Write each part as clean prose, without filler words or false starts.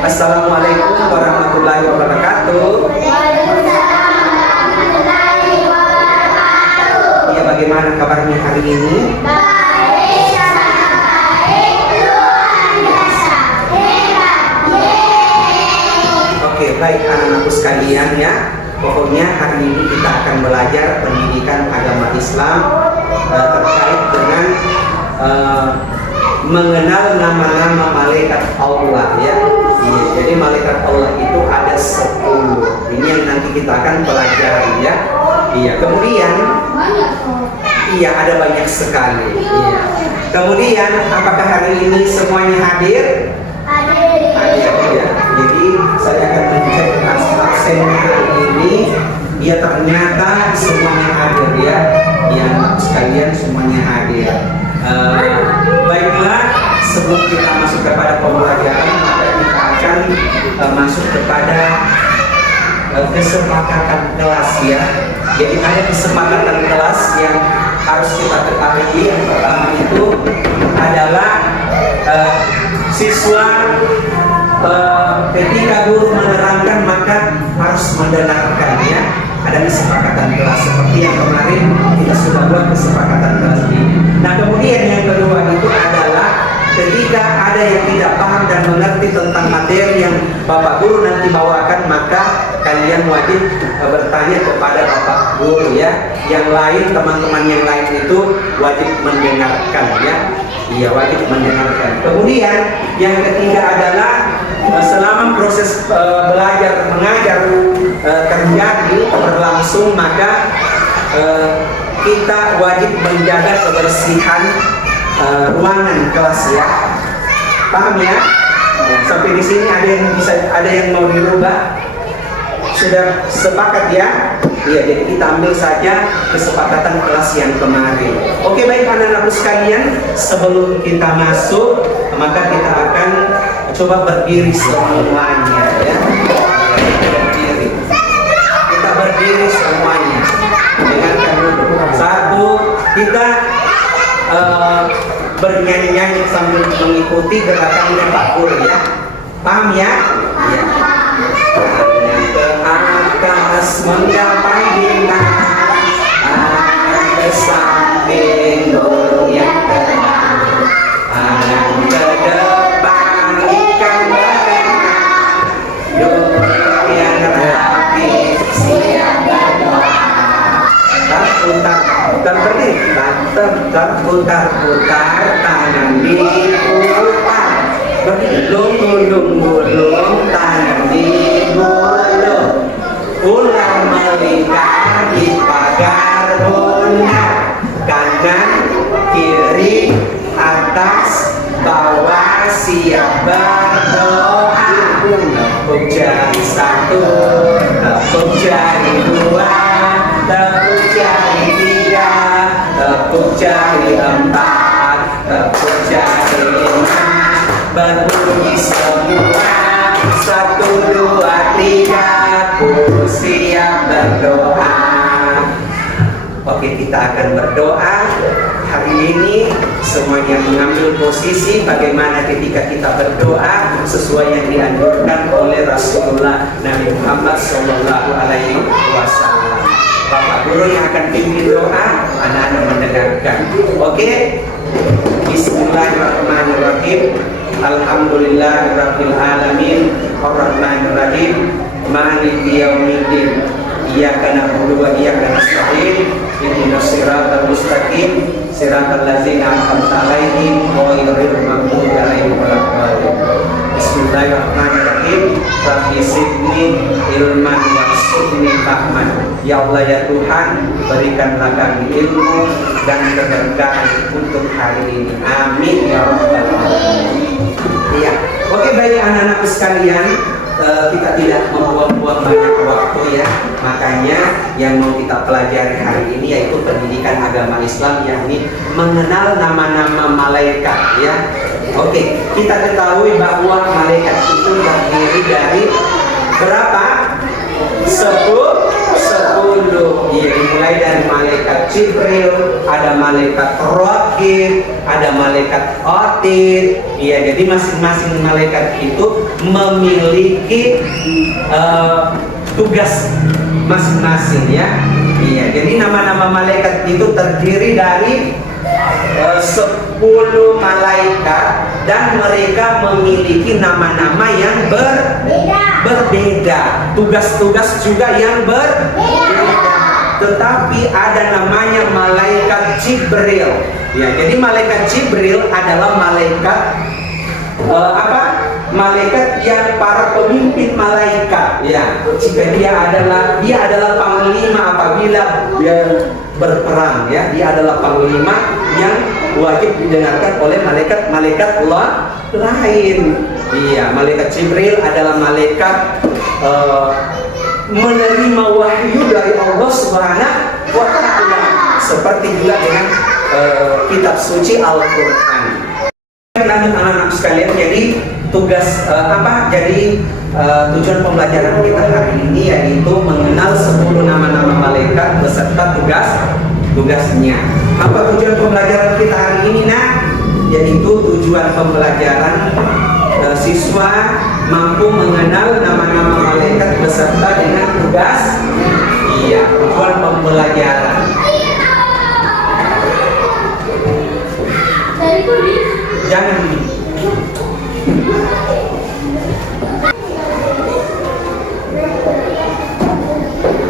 Assalamualaikum warahmatullahi wabarakatuh. Ya, bagaimana kabarnya hari ini? Baik, sangat baik, luar biasa, hebat, yeay. Oke, baik anak-anakku sekalian ya. Pokoknya hari ini kita akan belajar pendidikan agama Islam terkait dengan mengenal nama-nama malaikat Allah ya. Jadi malaikat Allah itu ada 10. Ini yang nanti kita akan pelajari ya. Iya, kemudian ada banyak sekali. Iya. Kemudian apakah hari ini semuanya hadir? Hadir ya. Jadi saya akan mencek absen hari ini. Ya, ternyata semuanya hadir ya. Ya, sekalian semuanya hadir. Baiklah, sebelum kita masuk kepada pembelajaran, maka kita akan masuk kepada kesepakatan kelas ya. Jadi ada kesepakatan kelas yang harus kita ketahui. Yang pertama itu adalah siswa ketika guru menerangkan maka harus mendengarkan ya. Ada kesepakatan kelas seperti yang kemarin kita sudah buat kesepakatan kelas ini. Nah, kemudian yang kedua itu adalah ketika ada yang tidak paham dan mengerti tentang materi yang Bapak Guru nanti bawakan, maka kalian wajib bertanya kepada Bapak Guru ya. Yang lain, teman-teman yang lain itu wajib mendengarkan ya. Iya, wajib mendengarkan. Kemudian yang ketiga adalah selama proses belajar mengajar terjadi berlangsung, maka kita wajib menjaga kebersihan ruangan kelas ya. Paham ya? Sampai di sini ada yang mau dirubah? Sudah sepakat ya? Iya, jadi kita ambil saja kesepakatan kelas yang kemarin. Oke, baik anak-anakku sekalian, sebelum kita masuk, maka kita akan coba berdiri semuanya ya. Berdiri. Kita berdiri semuanya. Dengarkan dulu. Satu, kita bernyanyi-nyanyi sambil mengikuti gerakannya Pak Guru ya. Paham ya? Iya. Ke atas menggapai bintang, ke samping burung yang tenang, ke depan ikan berenang, duduk yang rapi siap berdoa. Putar-putar tangan diputar, gulung-gulung tangan digulung, ular melingkar di pagar bundar, kanan kiri atas bawah siap berdoa. Tepuk jari satu, tepuk jari dua, tepuk jari tiga, tepuk jari empat, tepuk jari lima, berbunyi semua. Satu, dua, tiga, ku siap berdoa. Oke, kita akan berdoa. Hari ini semuanya mengambil posisi bagaimana ketika kita berdoa sesuai yang dianjurkan oleh Rasulullah Nabi Muhammad Sallallahu Alaihi Wasallam. Bapak Guru yang akan pimpin doa, anak-anak mendengarkan. Oke? Bismillahirrahmanirrahim. Alhamdulillahirabbil alamin, arrahmanirrahim, maliki yaumiddin. Iyyaka na'budu wa iyyaka nasta'in. Ihdinas siratal mustaqim, siratal ladzina an'amta 'alaihim ghairil maghdubi 'alaihim waladdallin. Bismillahirrahmanirrahim. Rabbi zidni ilman warzuqni fahman. Ya Allah ya Tuhan, berikanlah kami ilmu dan keberkahan untuk hari ini. Amin ya rabbal alamin. Iya. Oke, baik anak-anakku sekalian, kita tidak membuang-buang banyak waktu ya. Makanya yang mau kita pelajari hari ini yaitu pendidikan agama Islam, yakni mengenal nama-nama malaikat ya. Oke, kita ketahui bahwa malaikat itu terdiri dari berapa? 10. Ya, dimulai dari malaikat Jibril, ada malaikat Raqib, ada malaikat atid. Ya, jadi masing-masing malaikat itu memiliki tugas masing-masing ya. Iya, jadi nama-nama malaikat itu terdiri dari 10 malaikat dan mereka memiliki nama-nama yang berbeda. Tugas-tugas juga yang berbeda. Tetapi ada namanya malaikat Jibril. Ya, jadi malaikat Jibril adalah malaikat malaikat yang para pemimpin malaikat. Ya, jika dia adalah panglima apabila dia berperang. Ya, dia adalah panglima yang wajib didengarkan oleh malaikat lain. Iya, malaikat Jibril adalah malaikat menerima wahyu dari Allah Subhanahu wa Ta'ala, seperti juga dengan kitab suci Al-Qur'an. Lanjut anak-anak sekalian, jadi tugas tujuan pembelajaran kita hari ini yaitu mengenal 10 nama-nama malaikat beserta tugasnya. Apa tujuan pembelajaran kita hari ini, Nak? Yaitu tujuan pembelajaran siswa mampu mengenal nama-nama malaikat beserta dengan tugas. Iya, tujuan pembelajaran. Jangan.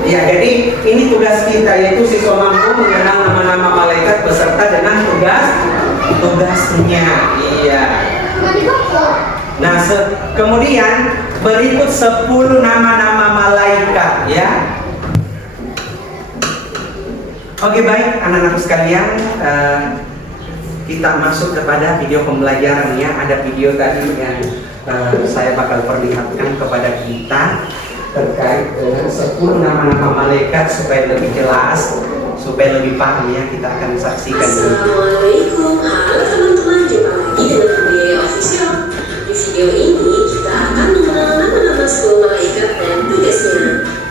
Ya, jadi ini tugas kita, yaitu siswa mampu mengenal nama-nama malaikat beserta dengan tugasnya. Iya. Nah, kemudian berikut 10 nama-nama malaikat ya. Oke, baik anak-anak sekalian, kita masuk kepada video pembelajaran ya. Ada video tadi yang saya bakal perlihatkan kepada kita terkait dengan 10 nama-nama malaikat supaya lebih jelas, supaya lebih paham ya. Kita akan saksikan dulu. Assalamualaikum, halo teman-teman, jumpa lagi dengan Biaya Official. Di video ini kita akan mengenal nama-nama 10 malaikat dan tugasnya.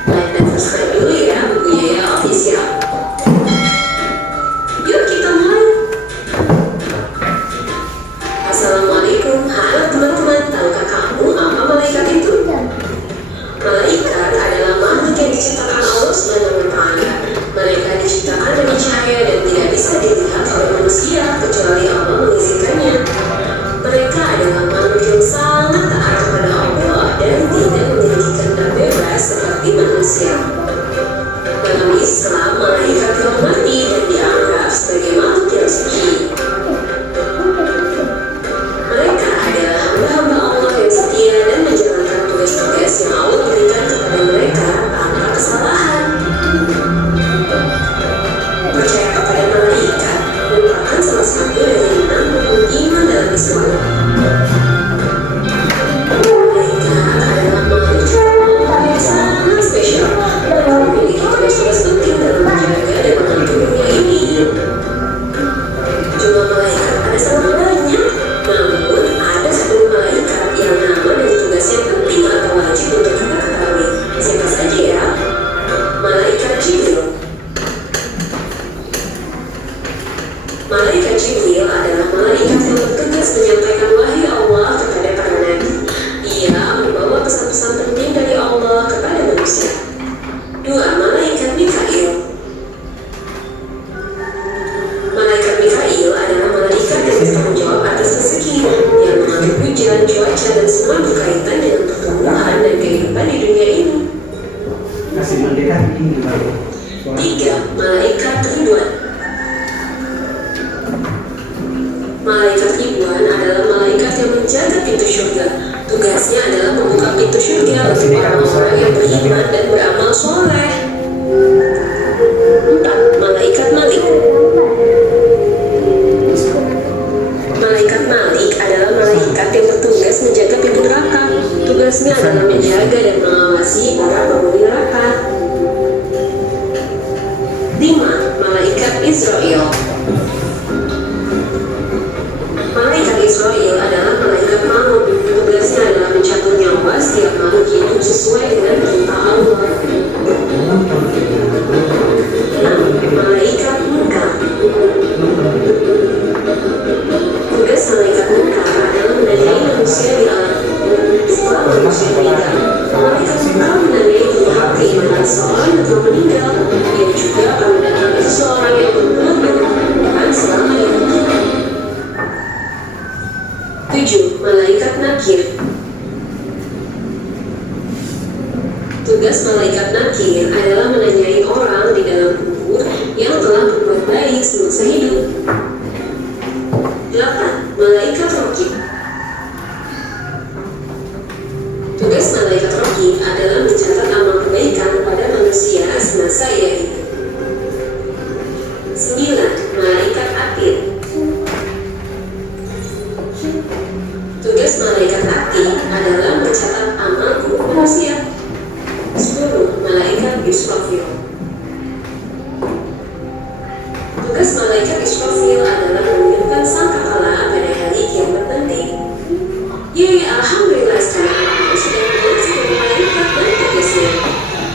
Like dan subscribe dulu ya, Biaya Official. Yuk kita mulai. Assalamualaikum, halo teman-teman, tahukah kamu apa malaikat itu? Malaikat adalah makhluk yang diciptakan Allah SWT. Mereka diciptakan dari cahaya dan tidak bisa dilihat oleh manusia kecuali Allah mengizinkannya. Mereka adalah makhluk yang sangat taat kepada Allah dan tidak memiliki kehendak bebas seperti manusia. Dalam Islam, malaikat dihormati dan dianggap sebagai makhluk yang suci. Mereka adalah hamba-hamba Allah yang setia dan menjalankan tugas-tugas yang Allah berikan kepada mereka tanpa kesalahan. Percaya kepada malaikat merupakan salah satu dari 6 rukun iman dalam Islam. Malaikat adalah makhluk ciptaan Allah yang sangat spesial dan memiliki tugas-tugas penting dalam menjaga dan mengatur dunia ini. Jumlah malaikat ada sangat banyak, namun ada 10 malaikat yang nama dan tugasnya penting atau wajib untuk kita ketahui. Siapa saja ya? Malaikat Jibril. Malaikat Jibril adalah malaikat yang bertugas menyampaikan wahyu Allah kepada para nabi. Ia membawa pesan-pesan penting dari Allah kepada manusia. 2. Malaikat Mikail. Malaikat Mikail adalah malaikat yang bertanggung jawab atas rezeki, yang mengatur hujan, cuaca, dan semua berkaitan dengan pertumbuhan dan kehidupan di dunia ini. Masih mendekat ini baru. 3. Malaikat Ridwan. Malaikat Ridwan adalah malaikat yang menjaga pintu surga. Tugasnya adalah membuka pintu surga bagi orang-orang yang beriman dan beramal soleh. 4. Malaikat Malik. Malaikat Malik adalah malaikat yang bertugas menjaga pintu neraka. Tugasnya adalah menjaga dan mengawasi para penghuni neraka. 5. Malaikat Israel. Malaikat Israel adalah malaikat maut. Tugasnya adalah mencabut nyawa setiap makhluk hidup sesuai dengan perintah Allah. 6. Malaikat Munkar. manusia meninggal, malaikat bakal menanyai perihal keimanan seseorang yang telah meninggal. Dia juga akan mendatangi seseorang yang berbuat dengan selama hidupnya. 7. Malaikat nakir. Tugas malaikat nakir adalah menanyai orang di dalam kubur yang telah berbuat baik semasa hidup. 8. Malaikat raqib. Tugas malaikat raqib adalah mencatat amal kebaikan pada manusia semasa ia hidup. 9. Malaikat atid. Tugas malaikat atid adalah mencatat amal buruk manusia. 10. Malaikat Israfil. Tugas malaikat Israfil adalah mengirimkan sangkakala pada hari kiamat nanti. Yeay, alhamdulillah sekarang aku sudah menulis ke malaikat tugasnya.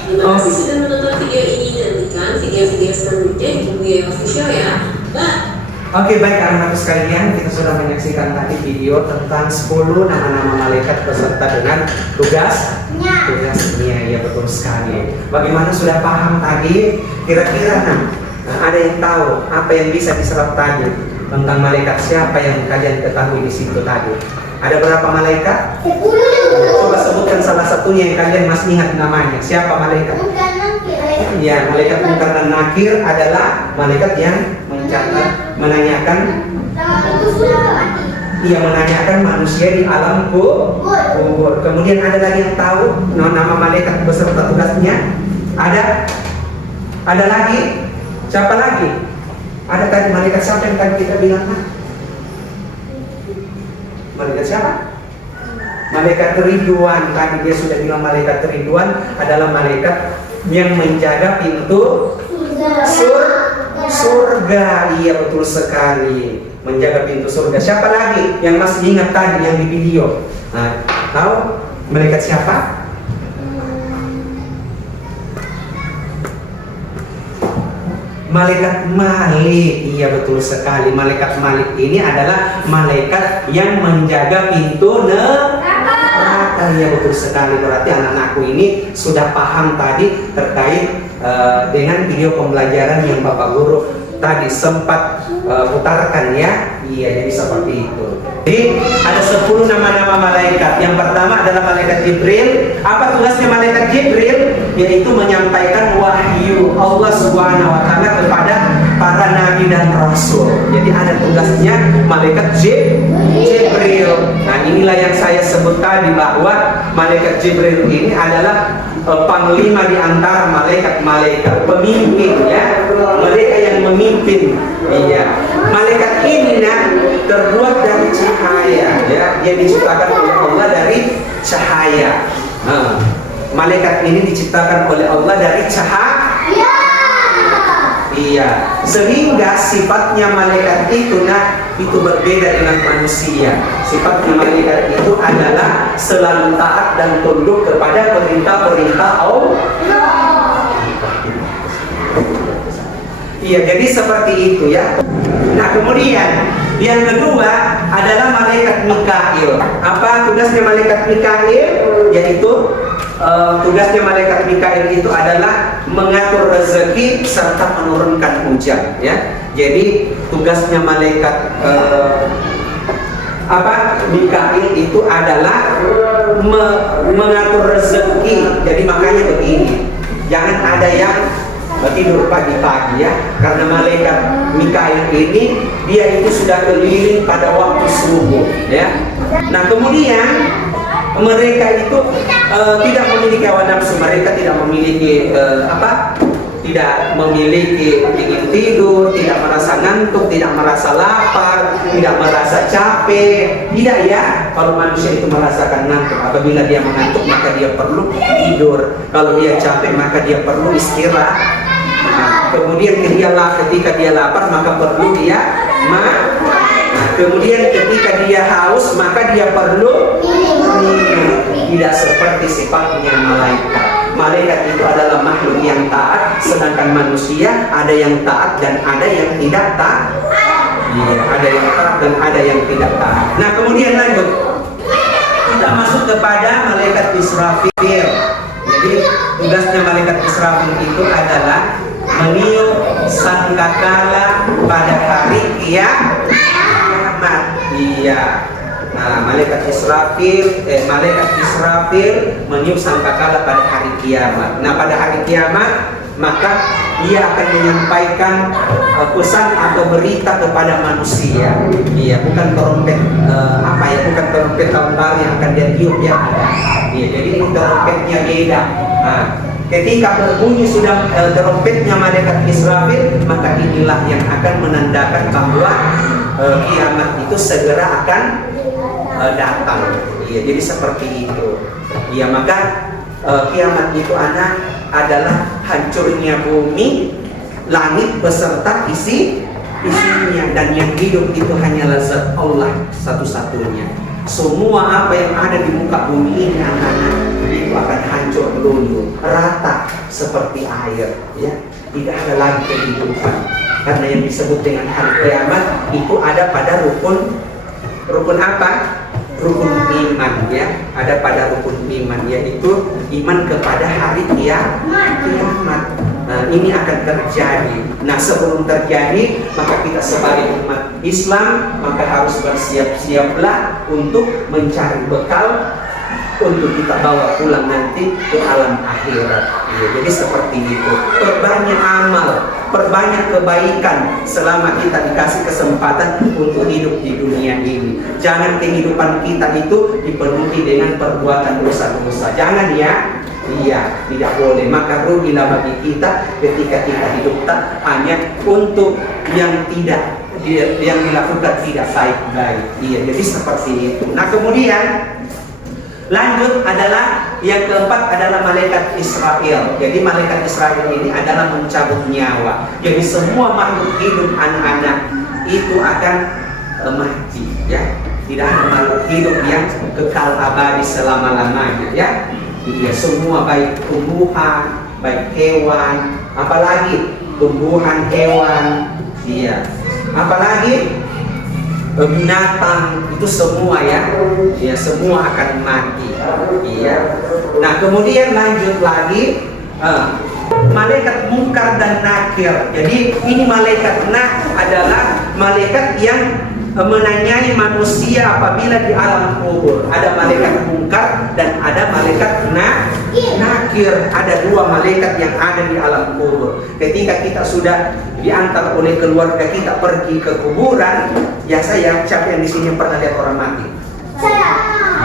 Terima kasih sudah menonton video ini. Nantikan video-video selanjutnya di Buya Official ya. Bye. Oke, baik anak-anakku sekalian, kita sudah menyaksikan tadi video tentang 10 nama-nama malaikat beserta dengan tugasnya. Ya, betul sekali. Bagaimana, sudah paham tadi? Kira-kira ada yang tahu apa yang bisa diserap tadi tentang malaikat? Siapa yang kalian ketahui di situ tadi? Ada berapa malaikat? 10. Coba sebutkan salah satunya yang kalian masih ingat namanya. Siapa malaikat? Ya, malaikat Munkar dan Nakir adalah malaikat yang mencatat, menanyakan, menanyakan manusia di alam kubur. Kemudian ada lagi yang tahu nama malaikat beserta tugasnya? Ada lagi? Siapa lagi? Ada tadi malaikat siapa yang tadi kita bilang? Malaikat siapa? Malaikat Ridwan. Tadi dia sudah bilang malaikat Ridwan adalah malaikat yang menjaga pintu surga. Iya, betul sekali, menjaga pintu surga. Siapa lagi yang masih ingat tadi yang di video? Tahu malaikat siapa? Malaikat Malik. Iya, betul sekali. Malaikat Malik ini adalah malaikat yang menjaga pintu neraka. Iya, betul sekali. Berarti anak-anakku ini sudah paham tadi terkait dengan video pembelajaran yang Bapak Guru tadi sempat putarkan ya. Iya, jadi seperti itu. Jadi ada 10 nama-nama malaikat. Yang pertama adalah malaikat Jibril. Apa tugasnya malaikat Jibril? Yaitu menyampaikan wahyu Allah Subhanahu wa taala kepada para nabi dan rasul. Jadi ada tugasnya malaikat Jibril. Nah, inilah yang saya sebut tadi bahwa malaikat Jibril ini adalah panglima di antara malaikat-malaikat, pemimpin ya, mereka yang memimpin. Iya, malaikat ini terbuat dari cahaya ya, dia diciptakan oleh Allah dari cahaya. Malaikat ini diciptakan oleh Allah dari cahaya. Iya, sehingga sifatnya malaikat itu itu berbeda dengan manusia. Sifatnya malaikat itu adalah selalu taat dan tunduk kepada perintah-perintah Allah. Iya, jadi seperti itu ya. Nah, kemudian yang kedua adalah malaikat Mikail. Apa tugasnya malaikat Mikail? Yaitu tugasnya malaikat Mikail itu adalah mengatur rezeki serta menurunkan hujan ya. Jadi tugasnya malaikat Mikail itu adalah mengatur rezeki. Jadi makanya begini, jangan ada yang tidur pagi-pagi ya, karena malaikat Mikail ini dia itu sudah keliling pada waktu subuh ya. Nah, kemudian mereka itu tidak memiliki hawa nafsu, mereka tidak memiliki tidak memiliki ingin tidur, tidak merasa ngantuk, tidak merasa lapar, tidak merasa capek. Tidak ya, kalau manusia itu merasakan ngantuk, apabila dia mengantuk maka dia perlu tidur. Kalau dia capek maka dia perlu istirahat. Nah, kemudian ketika dia lapar maka perlu dia makan. Nah, kemudian ketika dia haus maka dia perlu minum. Tidak seperti sifatnya malaikat. Malaikat itu adalah makhluk yang taat, sedangkan manusia ada yang taat dan ada yang tidak taat. Iya, ada yang taat dan ada yang tidak taat. Nah, kemudian lanjut. kita masuk kepada malaikat Israfil. Jadi tugasnya malaikat Israfil itu adalah meniup sangkakala pada hari kiamat. Iya. Nah, malaikat Israfil meniup sangkakala pada hari kiamat. Nah, pada hari kiamat maka dia akan menyampaikan pesan atau berita kepada manusia. Iya, bukan trompet bukan trompet tahun baru yang akan dia tiup ya. Iya, jadi ini trompetnya beda. Nah, ketika berbunyi sudah trompetnya malaikat Israfil, maka inilah yang akan menandakan bahwa kiamat itu segera akan datang. Iya, jadi seperti itu. Iya, maka kiamat itu adalah hancurnya bumi, langit beserta isinya, dan yang hidup itu hanyalah zat Allah satu-satunya. Semua apa yang ada di muka bumi ini anak-anak itu akan hancur luluh, rata seperti air, ya. Tidak ada lagi kehidupan. Karena yang disebut dengan hari kiamat itu ada pada rukun apa? Rukun iman, ya. Ada pada rukun iman, yaitu iman kepada hari kiamat. Nah, ini akan terjadi. Nah, sebelum terjadi, maka kita sebagai umat Islam maka harus bersiap-siaplah untuk mencari bekal untuk kita bawa pulang nanti ke alam akhirat. Ya, jadi seperti itu. Perbanyak amal, perbanyak kebaikan selama kita dikasih kesempatan untuk hidup di dunia ini. Jangan kehidupan kita itu dipenuhi dengan perbuatan dosa-dosa. Jangan ya. Iya, tidak boleh. Maka rugilah bagi kita ketika kita hidup hanya untuk yang dilakukan tidak baik-baik. Iya, jadi seperti itu. Nah, kemudian lanjut adalah yang keempat adalah malaikat Israel. Jadi malaikat Israel ini adalah mencabut nyawa. Jadi semua makhluk hidup anak-anak itu akan mati, ya. Tidak ada makhluk hidup yang kekal abadi selama-lamanya, ya. Iya, semua baik tumbuhan, baik hewan, apalagi tumbuhan hewan, iya. Apalagi binatang itu semua ya, semua akan mati, iya. Nah, kemudian lanjut lagi malaikat Munkar dan Nakir. Jadi ini malaikat adalah malaikat yang menanyai manusia apabila di alam kubur. Ada malaikat Munkar dan ada malaikat Nakir. Ada dua malaikat yang ada di alam kubur. Ketika kita sudah diantar oleh keluarga kita pergi ke kuburan, ya siapa yang di sini yang pernah lihat orang mati? Saya.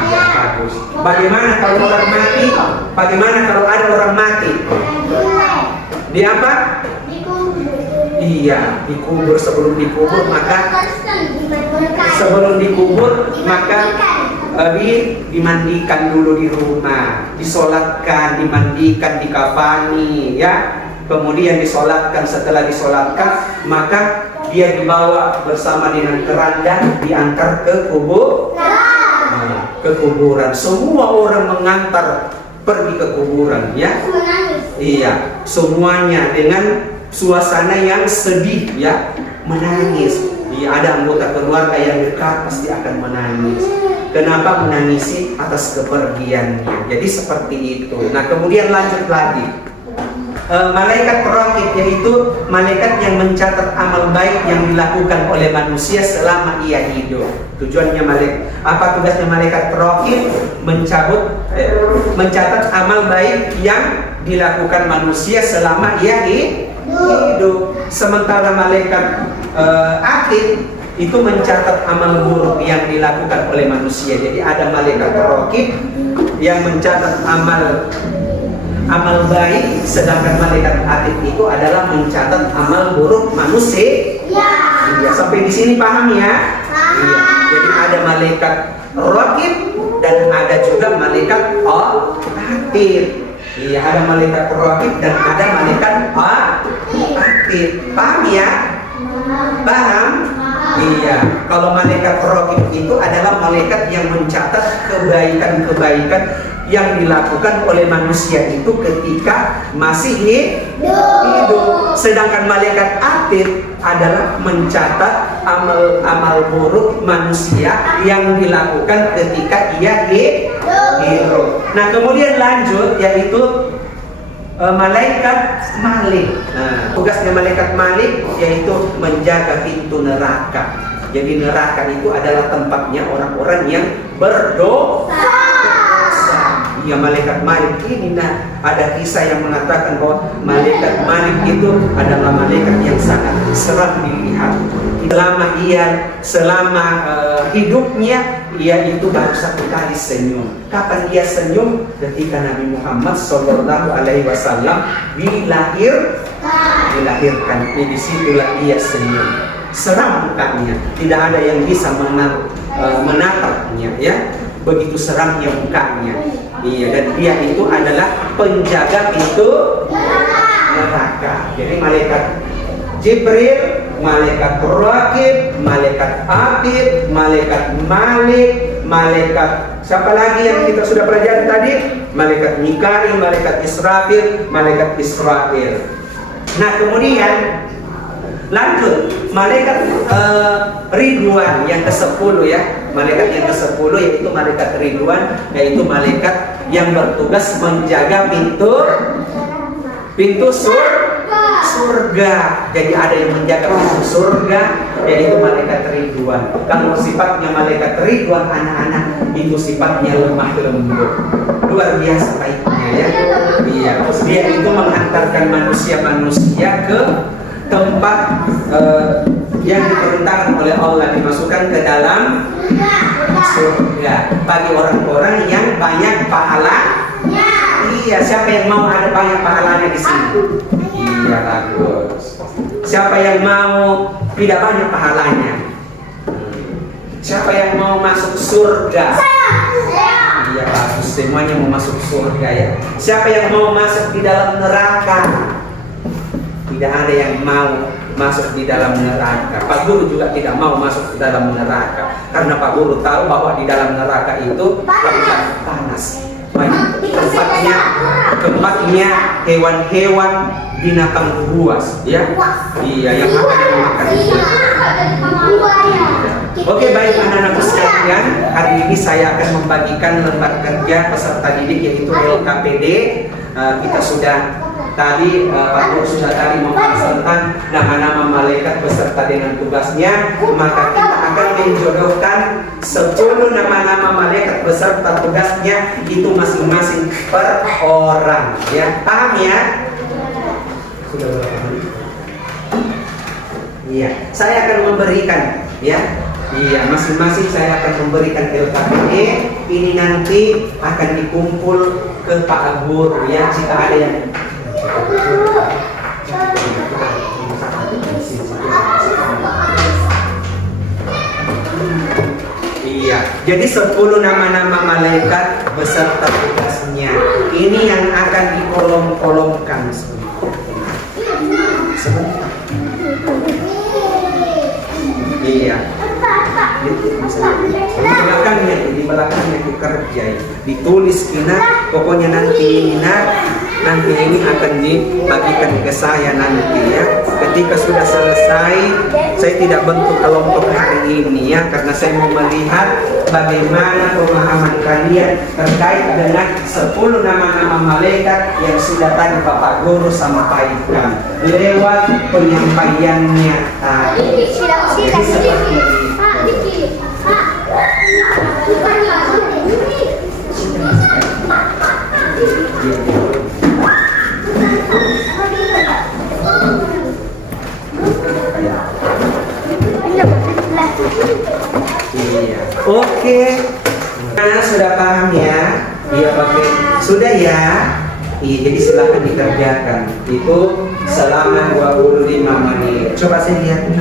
Bagus. Bagaimana kalau orang mati? Bagaimana kalau ada orang mati? Di apa? Iya, dikubur. Sebelum dikubur maka dimandikan dulu di rumah, disolatkan, dimandikan, dikafani, ya. Kemudian disolatkan. Setelah disolatkan maka dia dibawa bersama dengan keranda diantar ke kuburan. Semua orang mengantar pergi ke kuburan, ya. Iya, semuanya dengan suasana yang sedih, ya, menangis. Ya, ada anggota keluarga yang dekat pasti akan menangis. Kenapa menangisi? Atas kepergiannya. Jadi seperti itu. Nah, kemudian lanjut lagi. Malaikat Raqib, yaitu malaikat yang mencatat amal baik yang dilakukan oleh manusia selama ia hidup. Tujuannya apa tugasnya malaikat Raqib? Mencatat amal baik yang dilakukan manusia selama ia hidup. Sementara malaikat Atid itu mencatat amal buruk yang dilakukan oleh manusia. Jadi ada malaikat Raqib yang mencatat amal baik, sedangkan malaikat Atid itu adalah mencatat amal buruk manusia. Ya, sampai di sini paham ya? Iya. Jadi ada malaikat Raqib dan ada juga malaikat Atid. Iya, ada malaikat Raqib dan ada malaikat Atid. Paham ya? Paham? Iya, kalau malaikat raqib itu adalah malaikat yang mencatat kebaikan-kebaikan yang dilakukan oleh manusia itu ketika masih hidup. Sedangkan malaikat atid adalah mencatat amal-amal buruk manusia yang dilakukan ketika ia hidup. Nah, kemudian lanjut yaitu malaikat Malik. Nah, tugasnya malaikat Malik yaitu menjaga pintu neraka. Jadi neraka itu adalah tempatnya orang-orang yang berdosa. Ya, malaikat Malik ini ada kisah yang mengatakan bahwa malaikat Malik itu adalah malaikat yang sangat seram dilihat. Selama hidupnya ia itu baru satu kali senyum. Kapan dia senyum? Ketika Nabi Muhammad SAW dilahirkan. Di situlah dia senyum. Seram mukanya, tidak ada yang bisa menatapnya, ya. Begitu seramnya mukanya. Iya, dan dia itu adalah penjaga pintu neraka. Jadi malaikat Jibril, malaikat Raqib, malaikat Atid, malaikat Malik, malaikat siapa lagi yang kita sudah pelajari tadi? Malaikat Mikail, malaikat Israfil, malaikat Israfil. Nah, kemudian lanjut malaikat Ridwan yang ke-10 ya. Malaikat yang ke-10 yaitu malaikat Ridwan, yaitu malaikat yang bertugas menjaga pintu surga. Jadi ada yang menjaga pintu surga, yaitu malaikat Ridwan. Kalau sifatnya malaikat Ridwan anak-anak itu sifatnya lemah lembut, luar biasa baiknya ya. Iya, dia itu menghantarkan manusia-manusia ke tempat yang diperintahkan oleh Allah, dimasukkan ke dalam surga bagi orang-orang yang banyak pahalanya. Iya, siapa yang mau ada banyak pahalanya di sini? Iya, bagus. Siapa yang mau tidak banyak pahalanya? Siapa yang mau masuk surga? Iya, bagus. Semuanya mau masuk surga ya. Siapa yang mau masuk di dalam neraka? Tidak ada yang mau masuk di dalam neraka. Pak Guru juga tidak mau masuk di dalam neraka, karena Pak Guru tahu bahwa di dalam neraka itu tempat panas, banyak tempatnya hewan-hewan, binatang buas, ya. Iya, yang akan dimakan. Oke, baik anak-anakku sekalian, hari ini saya akan membagikan lembar kerja peserta didik yaitu LKPD. Kita sudah tadi Pak Guru sudah tadi membahas tentang nama-nama malaikat beserta dengan tugasnya, maka kita akan menjodohkan 10 nama-nama malaikat beserta tugasnya itu masing-masing per orang, ya. Paham ya? Sudah berapa menit? Iya, saya akan memberikan, ya. Iya, masing-masing saya akan memberikan LKPD. Ini nanti akan dikumpul ke Pak Guru, ya, jika ada yang iya, jadi 10 nama-nama malaikat beserta tugasnya. Ini yang akan dikolom-kolomkan sebentar. Iya. Di belakangnya itu kerja, ditulis pokoknya nanti ini akan dibagikan ke saya nanti ya. Ketika sudah selesai, saya tidak bentuk kelompok hari ini ya, karena saya mau melihat bagaimana pemahaman kalian terkait dengan 10 nama-nama malaikat yang sudah tadi Bapak Guru sampaikan lewat penyampaiannya tadi. Jadi seperti itu. Iya. Oke. Nah, sudah paham ya? Iya, oke. Sudah ya? Iya, jadi silakan dikerjakan. Itu selama 25 menit. Coba saya lihat.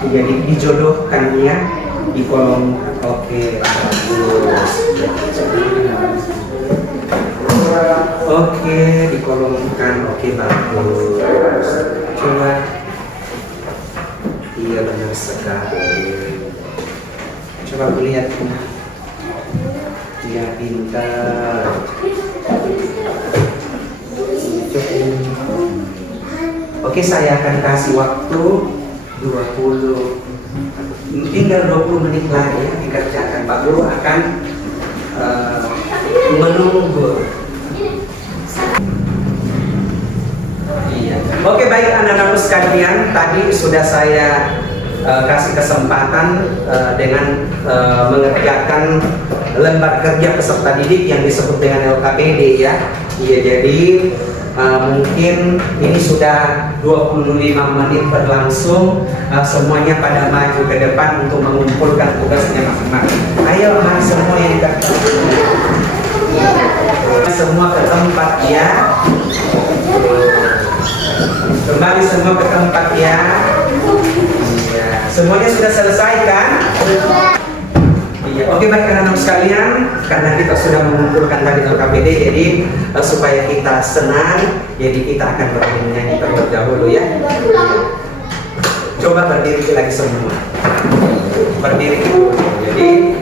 Jadi dijodohkan ya di kolom. Oke, bagus. Oke, dikolomkan. Oke, bagus. Coba. Iya benar sekali. Coba aku lihat. Iya pintar. Oke, saya akan kasih waktu 20, tinggal 20 menit lagi ya dikerjakan. Pak Guru akan menunggu. Iya. Oke, baik anak-anakku sekalian, tadi sudah saya kasih kesempatan dengan mengerjakan lembar kerja peserta didik yang disebut dengan LKPD ya. Iya, jadi mungkin ini sudah 25 menit berlangsung, semuanya pada maju ke depan untuk mengumpulkan tugasnya masing-masing. Ayo mari semua yang dekat. Semua ke tempat ya. Kembali semua ke tempat ya. Ya. Semuanya sudah selesai kan? Iya. Oke, baik anak-anak sekalian, karena kita sudah mengumpulkan tadi LKPD, jadi supaya kita senang, jadi kita akan bernyanyi terlebih dahulu ya. Coba berdiri lagi semua. Berdiri dulu. Jadi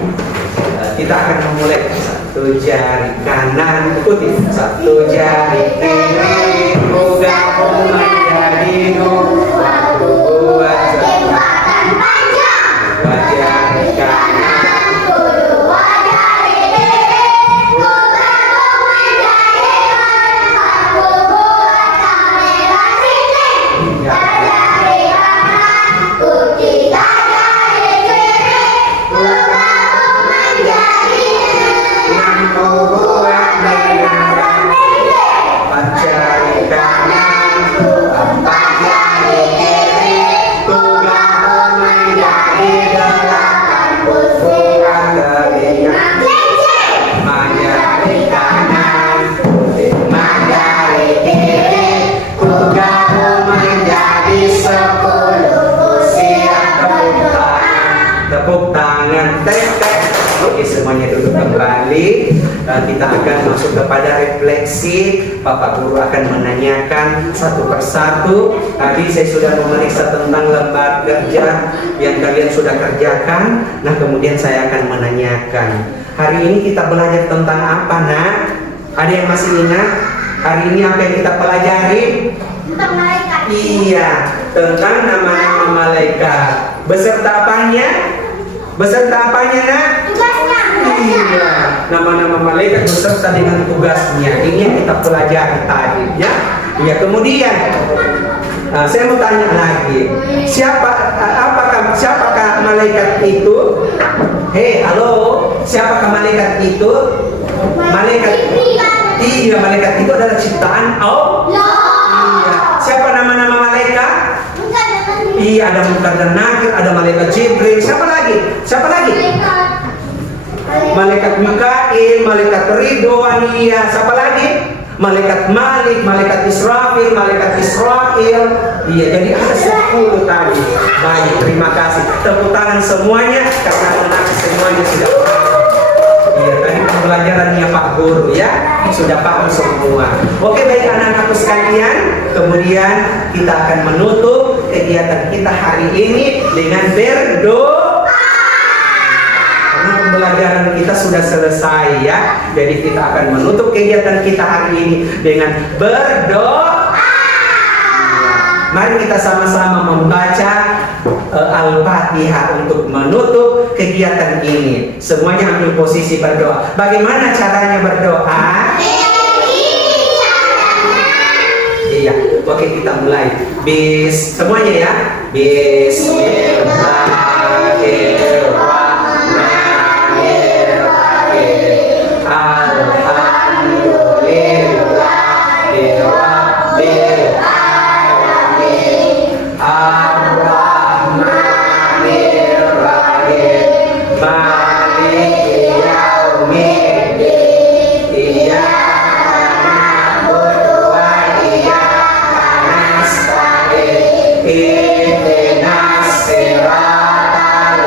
kita akan memulai. Satu jari kanan ikuti, satu jari kiri gabung menjadi dua, buat Jembatan panjang. dua jari kanan, Dua jari kiri. Ku gabung menjadi satu. Buat kamera sini. Tiga jari kanan. Ku tiga jari kiri. Ku gabung menjadi enam buat menara, empat jari kanan, empat jari kiri, ku gabung menjadi delapan, buat telinga, lima jari kanan, lima jari kiri, ku gabung menjadi 10. Siap tepuk tangan, tek. Oke, semuanya duduk kembali. Kita akan masuk kepada refleksi. Bapak Guru akan menanyakan satu persatu. Tadi saya sudah memeriksa tentang lembar kerja yang kalian sudah kerjakan. Nah, kemudian saya akan menanyakan, hari ini kita belajar tentang apa, Nak? Ada yang masih ingat? Hari ini apa yang kita pelajari? Tentang malaikat. Iya, tentang nama-nama malaikat. Beserta apanya? Beserta apanya, Nak? Tugasnya. Iya, nama-nama malaikat beserta dengan tugasnya. Ini yang kita pelajari tadi, ya. Iya, kemudian saya mau tanya lagi, siapakah malaikat itu? Hei, halo, siapakah malaikat itu? Malaikat. Iya, malaikat itu adalah ciptaan Allah. Iya. Siapa nama-nama malaikat? Iya, ada Munkar dan Nakir, ada malaikat Jibril. Siapa lagi? Malaikat Mikail, malaikat Ridwan, iya. Siapa lagi? Malaikat Malik, malaikat Israfil, malaikat Israel. Iya, jadi ada 10 tadi. Baik, terima kasih. Tepuk tangan semuanya karena anak semuanya sudah paham. Iya, tadi pembelajarannya Pak Guru ya, sudah paham semua. Oke, baik anak-anakku sekalian. Kemudian kita akan menutup kegiatan kita hari ini dengan berdoa. Karena pembelajaran kita sudah selesai ya, jadi kita akan menutup kegiatan kita hari ini dengan berdoa. Mari kita sama-sama membaca Al-Fatihah untuk menutup kegiatan ini. Semuanya ambil posisi berdoa. Bagaimana caranya berdoa? Iya, oke kita mulai. Semuanya ya. Bismillahirrahmanirrahim. Alhamdulillahirabbil alamin. Ar-Rahmanir-Rahim. Maliki yaumiddin. Iyyaka na'budu wa iyyaka nasta'in. Ihdinas siratal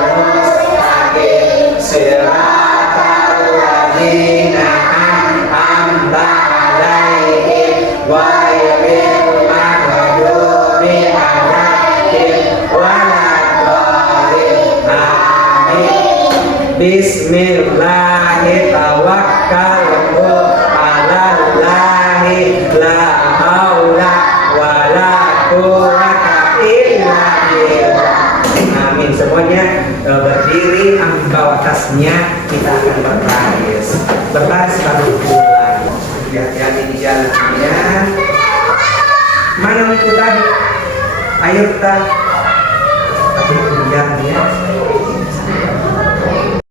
Bismillahirrahmanirrahim. Alallahi la haula wala quwwata illa billah. Amin. Semuanya berdiri, ambil bawa tasnya, kita akan berbaris. Berbaris baru pulang. Hati-hati di jalannya. Mana itu tadi? Ayo kita pinjam ya.